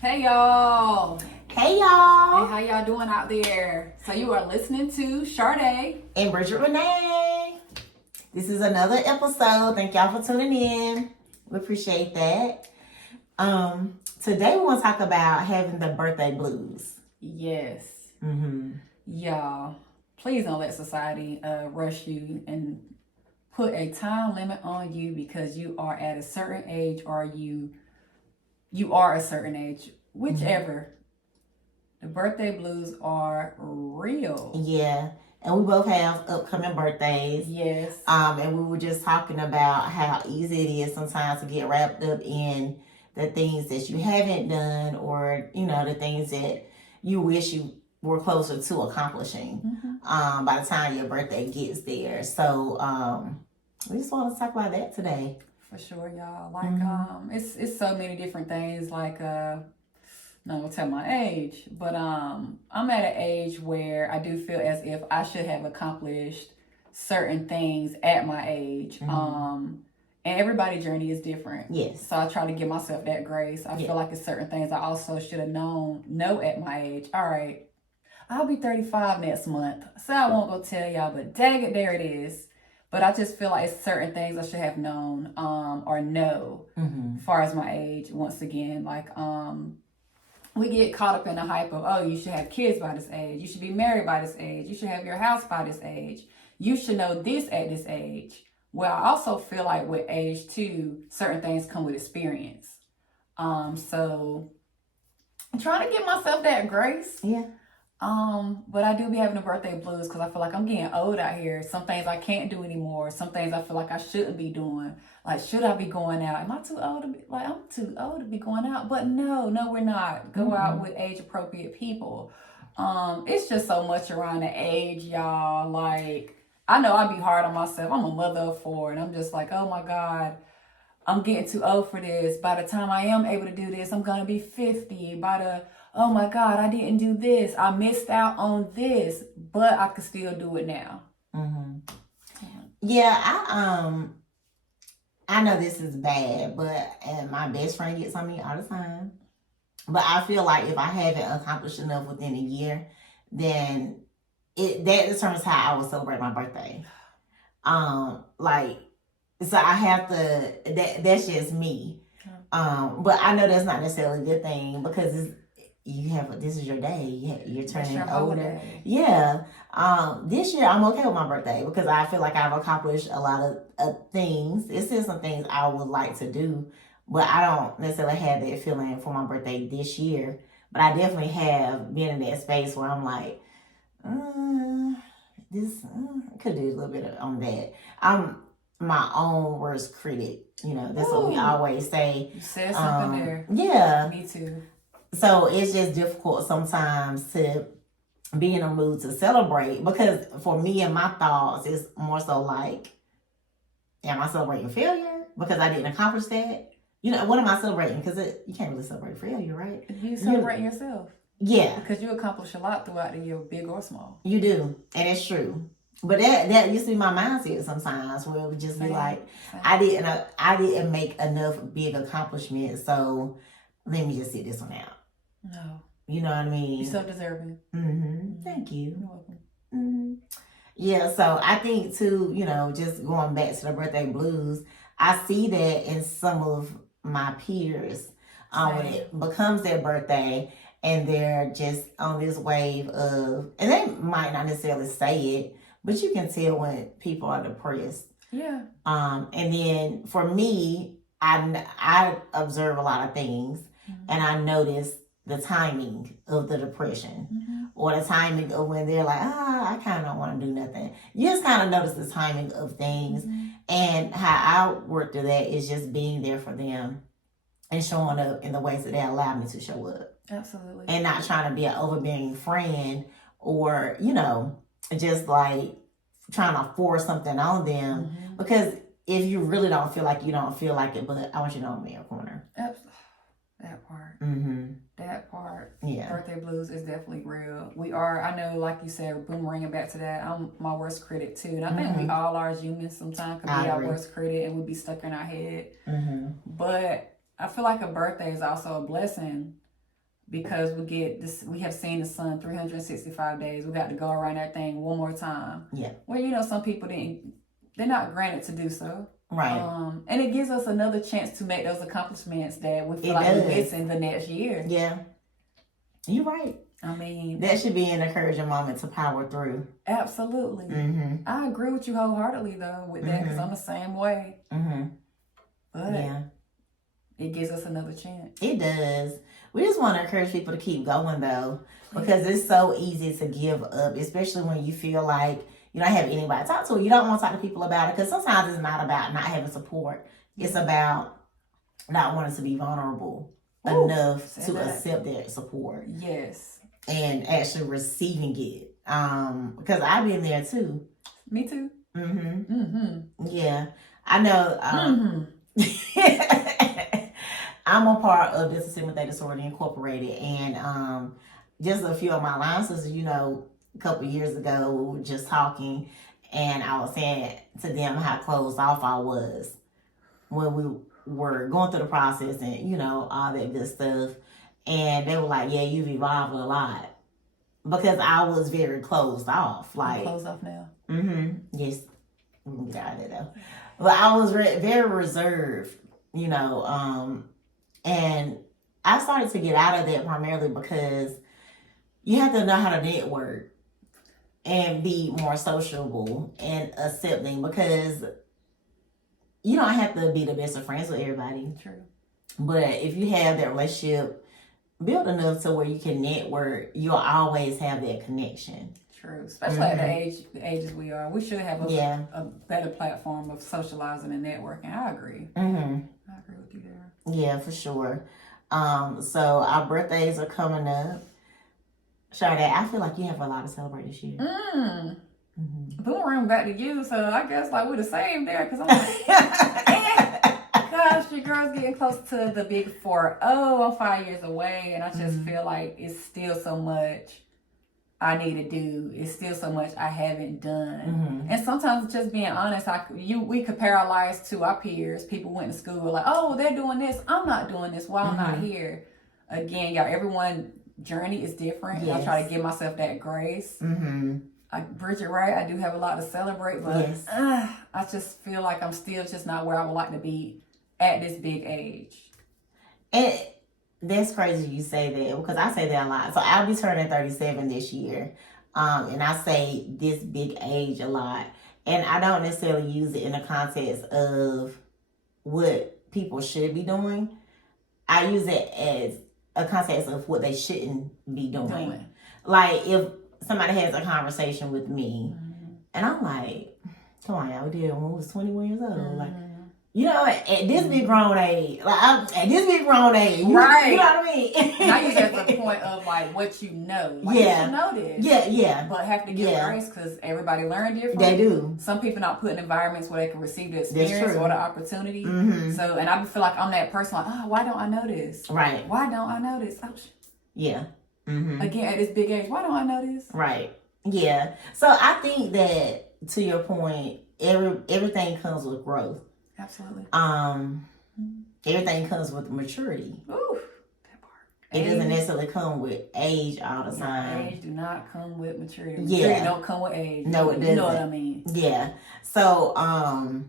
Hey y'all. Hey y'all. Hey, how y'all doing out there? So you are listening to Sade and Bridget Renee. This is another episode. Thank y'all for tuning in. We appreciate that. Today we want to talk about having the birthday blues. Yes. Mm-hmm. Y'all, please don't let society rush you and put a time limit on you because you are at a certain age or you are a certain age. Whichever. The birthday blues are real. Yeah. And we both have upcoming birthdays. Yes. And we were just talking about how easy it is sometimes to get wrapped up in the things that you haven't done or, the things that you wish you were closer to accomplishing by the time your birthday gets there. So we just want to talk about that today. For sure, y'all. Like, it's so many different things. Like, not gonna tell my age, but I'm at an age where I do feel as if I should have accomplished certain things at my age. And everybody's journey is different. Yes. So I try to give myself that grace. I feel like it's certain things I also should have know at my age. All right, I'll be 35 next month. So I won't go tell y'all, but dang it, there it is. But I just feel like it's certain things I should have known or know as far as my age. Once again, like we get caught up in the hype of, oh, you should have kids by this age. You should be married by this age. You should have your house by this age. You should know this at this age. Well, I also feel like with age too, certain things come with experience. So I'm trying to give myself that grace. Yeah. But I do be having the birthday blues because I feel like I'm getting old out here. Some things I can't do anymore. Some things I feel like I shouldn't be doing. Like, should I be going out? Am I too old to be, like, I'm too old to be going out? But no, we're not. Go out with age appropriate people. It's just so much around the age, y'all. Like, I know I be hard on myself. I'm a mother of 4 and I'm just like, oh my God, I'm getting too old for this. By the time I am able to do this, I'm going to be 50. Oh my God, I didn't do this. I missed out on this, but I can still do it now. Yeah, I know this is bad, and my best friend gets on me all the time. But I feel like if I haven't accomplished enough within a year, then that determines how I will celebrate my birthday. So I have to. That's just me. But I know that's not necessarily a good thing because this is your day. You're turning older. Yeah. This year I'm okay with my birthday because I feel like I've accomplished a lot of things. There's still some things I would like to do, but I don't necessarily have that feeling for my birthday this year. But I definitely have been in that space where I'm like, I could do a little bit on that. I'm my own worst critic. That's what we always say. You said something there. Yeah. Me too. So it's just difficult sometimes to be in a mood to celebrate because for me and my thoughts, it's more so like, am I celebrating failure because I didn't accomplish that? What am I celebrating? Because you can't really celebrate failure, right? You celebrate yourself. Yeah. Because you accomplish a lot throughout the year, big or small. You do. And it's true. But that used to be my mindset sometimes where it would just be like, I didn't make enough big accomplishments, so let me just sit this one out. No. You know what I mean? You're so deserving. Thank you. You're welcome. Yeah, so I think too, just going back to the birthday blues, I see that in some of my peers when it becomes their birthday and they're just on this wave of, and they might not necessarily say it, but you can tell when people are depressed. Yeah. And then for me, I observe a lot of things and I notice the timing of the depression or the timing of when they're like, I kind of don't want to do nothing. You just kind of notice the timing of things. And how I work through that is just being there for them and showing up in the ways that they allow me to show up. Absolutely. And not trying to be an overbearing friend or, just like trying to force something on them. Because if you really don't feel like you don't feel like it, but I want you to know I'm in your corner. That part. That part. Yeah. Birthday blues is definitely real. I know, like you said, boomeranging back to that, I'm my worst critic too. And I think we all are as humans sometimes can be our worst critic and we be stuck in our head. But I feel like a birthday is also a blessing because we have seen the sun 365 days. We got to go around that thing one more time. Yeah. Well, some people they're not granted to do so. Right. And it gives us another chance to make those accomplishments that we feel like we're missing the next year. Yeah. You're right. I mean, that should be an encouraging moment to power through. Absolutely. Mm-hmm. I agree with you wholeheartedly though with that, because I'm the same way. Mm-hmm. But yeah, it gives us another chance. It does. We just want to encourage people to keep going though, because it's so easy to give up, especially when you feel like you don't have anybody to talk to. You don't want to talk to people about it, because sometimes it's not about not having support. It's about not wanting to be vulnerable enough to accept that support. Yes. And actually receiving it. Because I've been there too. Me too. Mm-hmm. Mm-hmm. Yeah. I know. I'm a part of Disability Sympathy Disorder Incorporated, and just a few of my line sisters, a couple of years ago, we were just talking, and I was saying to them how closed off I was when we were going through the process and, all that good stuff. And they were like, yeah, you've evolved a lot. Because I was very closed off. Like, closed off now. Mm-hmm. Yes. We can get out of there though. But I was very reserved, and I started to get out of that primarily because you have to know how to network and be more sociable and accepting, because you don't have to be the best of friends with everybody. True. But if you have that relationship built enough to where you can network, you'll always have that connection. True. Especially at the ages we are. We should have a better platform of socializing and networking. I agree. Mm-hmm. I agree with you there. Yeah, for sure. So our birthdays are coming up. Sade, I feel like you have a lot to celebrate this year. Mm-hmm. Boomerang back to you, so I guess we're the same there, because I'm like, gosh, your girl's getting close to the big 4-0. I'm 5 years away, and I just feel like it's still so much I need to do. It's still so much I haven't done. And sometimes, just being honest, we compare our lives to our peers. People went to school like, oh, they're doing this. I'm not doing this. Why I'm not here? Again, y'all, everyone's journey is different. Yes. And I try to give myself that grace. Bridget, right? I do have a lot to celebrate, but I just feel like I'm still just not where I would like to be at this big age. And that's crazy you say that, because I say that a lot. So I'll be turning 37 this year. And I say this big age a lot. And I don't necessarily use it in the context of what people should be doing. I use it as a context of what they shouldn't be doing. Like if somebody has a conversation with me and I'm like, come on, y'all, we did it when we was 21 years old. Like, at this big grown age, right? You know what I mean? And I use it as a point of what you know. You should know this. Yeah. But have to give grace, because everybody learn different. They do. Some people not put in environments where they can receive the experience or the opportunity. So, and I feel like I'm that person why don't I know this? Right. Why don't I know this? Yeah. Again, at this big age, why don't I know this? Right. Yeah. So I think that, to your point, everything comes with growth. Absolutely. Everything comes with maturity. Ooh, that part. It doesn't necessarily come with age all the time. Age do not come with maturity. Maturity don't come with age. No, it doesn't. You know what I mean? Yeah. So, I'm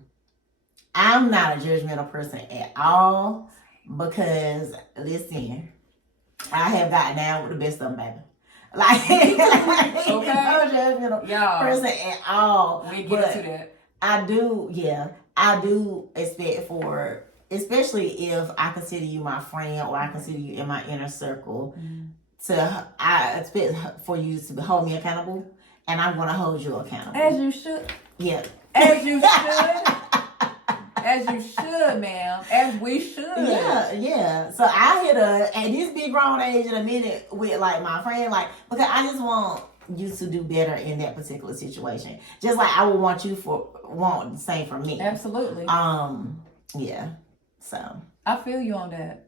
not a judgmental person at all, because, listen, I have gotten down with the best of them, baby. I'm not a judgmental person at all. We get to that. I do expect especially if I consider you my friend or I consider you in my inner circle, I expect for you to hold me accountable, and I'm going to hold you accountable. As you should. Yeah. As you should. As you should, ma'am. As we should. Yeah. So I hit at this big grown age in a minute with my friend, because I just want you to do better in that particular situation. Just like I would want the same for me. Absolutely. Yeah. So I feel you on that.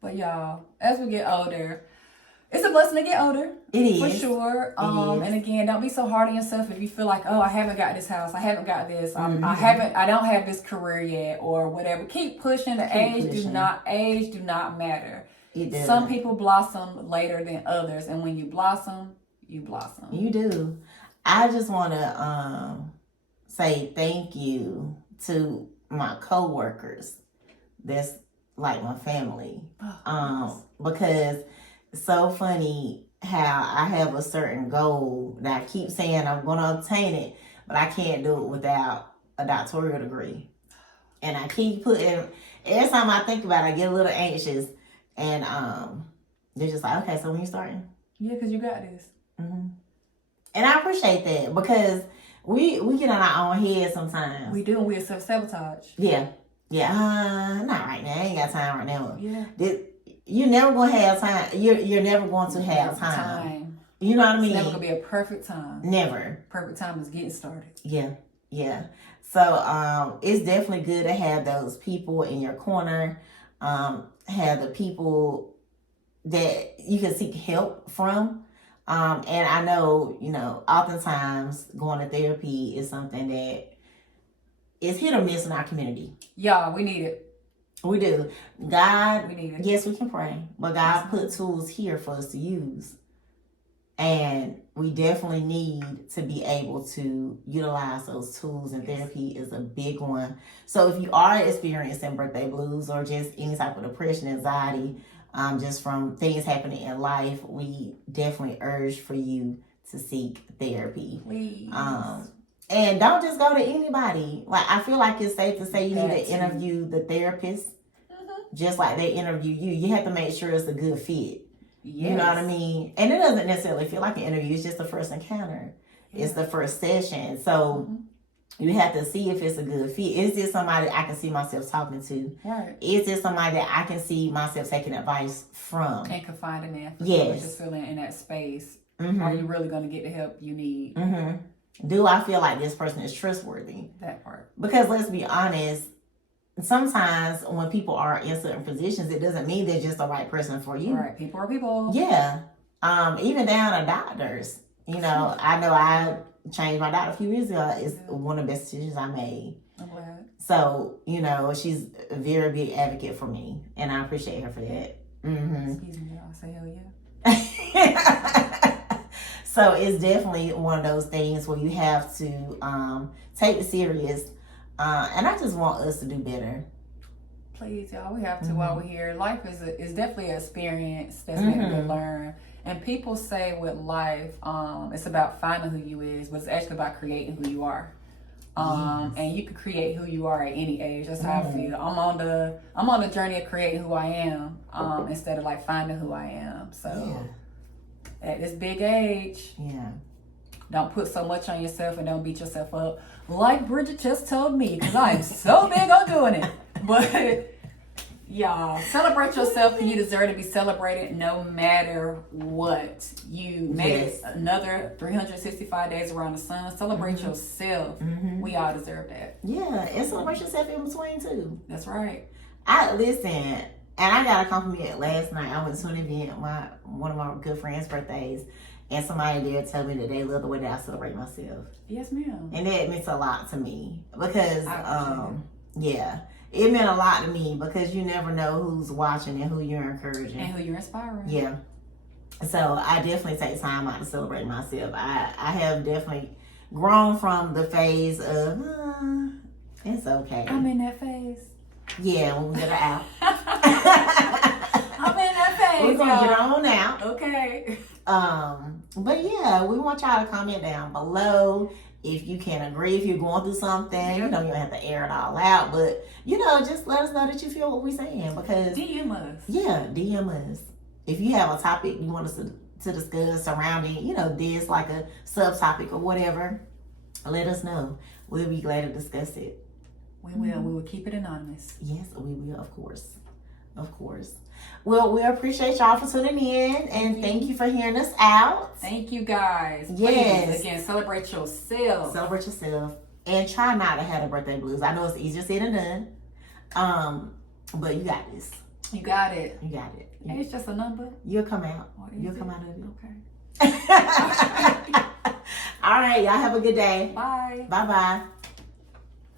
But y'all, as we get older, it's a blessing to get older. It is. For sure. And again, don't be so hard on yourself if you feel like, I haven't got this house, I haven't got this, I don't have this career yet, or whatever. Keep pushing. Age do not matter. It does. Some people blossom later than others, and when you blossom, you blossom. You do. I just want to say thank you to my coworkers. That's like my family. Because it's so funny how I have a certain goal that I keep saying I'm going to obtain it, but I can't do it without a doctoral degree. And I keep putting, every time I think about it, I get a little anxious. And they're just like, okay, so when you starting? Yeah, because you got this. Mm-hmm. And I appreciate that because we get on our own head sometimes. We do, and we're self-sabotage. Yeah. Not right now. I ain't got time right now. Yeah. You're never going to have time. You're never going to have time. You know what I mean? It's never going to be a perfect time. Never. Perfect time is getting started. Yeah. So it's definitely good to have those people in your corner. Have the people that you can seek help from. And I know, oftentimes going to therapy is something that is hit or miss in our community. Yeah, we need it. We do. God, we need it. Yes, we can pray, but God put tools here for us to use. And we definitely need to be able to utilize those tools, and therapy is a big one. So if you are experiencing birthday blues or just any type of depression, anxiety, just from things happening in life, we definitely urge for you to seek therapy. Please. And don't just go to anybody. Like, I feel like it's safe to say you need to interview the therapist, just like they interview you. You have to make sure it's a good fit. Yes. You know what I mean? And it doesn't necessarily feel like an interview. It's just the first encounter. Yeah. It's the first session. So you have to see if it's a good fit. Is this somebody I can see myself talking to? Right. Is this somebody that I can see myself taking advice from? And confiding in. Yes. Just feeling in that space. Are you really going to get the help you need? Do I feel like this person is trustworthy? That part. Because let's be honest, sometimes when people are in certain positions, it doesn't mean they're just the right person for you. Right. People are people. Yeah. Even down to doctors. I know I changed my doctor a few years ago. It's one of the best decisions I made. I'm glad. So, she's a very big advocate for me, and I appreciate her for that. Excuse me, y'all. Say hell yeah. So it's definitely one of those things where you have to take it serious. And I just want us to do better. Please, y'all. We have to while we're here. Life is definitely an experience that's meant to learn. And people say with life, it's about finding who you is, but it's actually about creating who you are. And you can create who you are at any age. That's how I feel. I'm on the journey of creating who I am, instead of like finding who I am. So at this big age, don't put so much on yourself and don't beat yourself up. Like Bridget just told me, because I'm so big on doing it. But y'all, celebrate yourself, and you deserve to be celebrated no matter what. You made it another 365 days around the sun. Celebrate yourself. We all deserve that. Yeah, and celebrate yourself in between too. That's right. Listen, and I got a compliment last night. I went to an event, one of my good friends' birthdays, and somebody there told me that they love the way that I celebrate myself. Yes, ma'am. And that meant a lot to me because, it meant a lot to me because you never know who's watching and who you're encouraging. And who you're inspiring. Yeah. So I definitely take time out to celebrate myself. I have definitely grown from the phase of, it's okay. I'm in that phase. Yeah, when we get her out. I'm in that phase. We're going to get on out. Okay. But yeah, we want y'all to comment down below if you can agree, if you're going through something. You don't even have to air it all out, but just let us know that you feel what we're saying, because DM us. Yeah, DM us. If you have a topic you want us to discuss surrounding, this, like a subtopic or whatever, let us know. We'll be glad to discuss it. We will. We will keep it anonymous. Yes, we will, of course. Of course. Well, we appreciate y'all for tuning in, and thank you for hearing us out. Thank you, guys. Yes. Please, again, celebrate yourself. Celebrate yourself. And try not to have the birthday blues. I know it's easier said than done. But you got this. You got it. You got it. Hey, it's just a number. You'll come out. You'll come out of it. Okay. All right. Y'all have a good day. Bye. Bye-bye.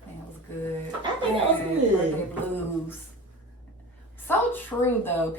That was good. I think that was good. Birthday blues. So true, though.